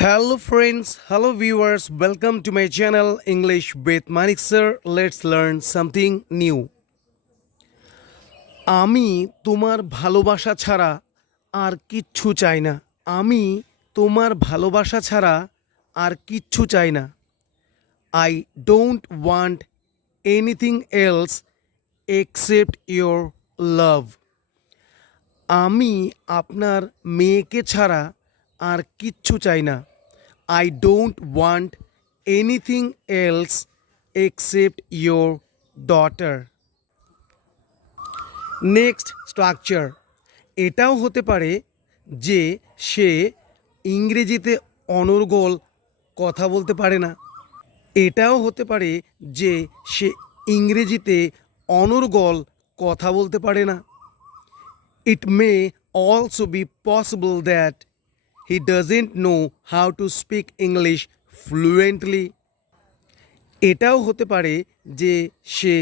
Hello friends, hello viewers, welcome to my channel English with Manik sir. Let's learn something new. আমি তোমার ভালোবাসা ছাড়া আর কিচ্ছু চাই না। আমি তোমার ভালোবাসা ছাড়া আর কিচ্ছু চাই না। I don't want anything else except your love. আমি আপনার মেয়েকে ছাড়া আর কিচ্ছু চাই না। I don't want anything else except your daughter. Next structure, এটাও হতে পারে যে সে ইংরেজিতে অনর্গল কথা বলতে পারে না। এটাও হতে পারে যে সে ইংরেজিতে অনর্গল কথা বলতে পারে না। It may also be possible that he doesn't know how to speak English fluently. এটাও হতে পারে যে সে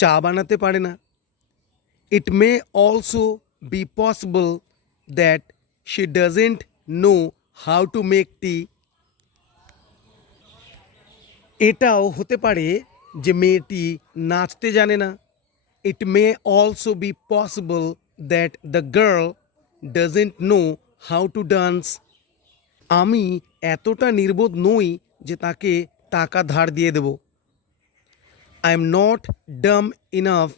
চা বানাতে পারে না। It may also be possible that she doesn't know how to make tea. এটাও হতে পারে যে মেয়েটি নাচতে জানে না। It may also be possible that the girl doesn't know how to dance. আমি এতটা নির্বোধ নই যে তাকে টাকা ধার দিয়ে দেব। I am not dumb enough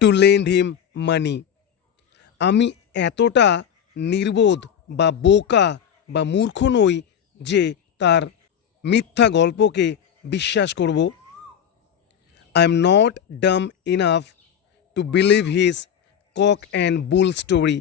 to lend him money. আমি এতটা নির্বোধ বা বোকা বা মূর্খ নই যে তার মিথ্যা গল্পকে বিশ্বাস করব। I am not dumb enough to believe his cock and bull story.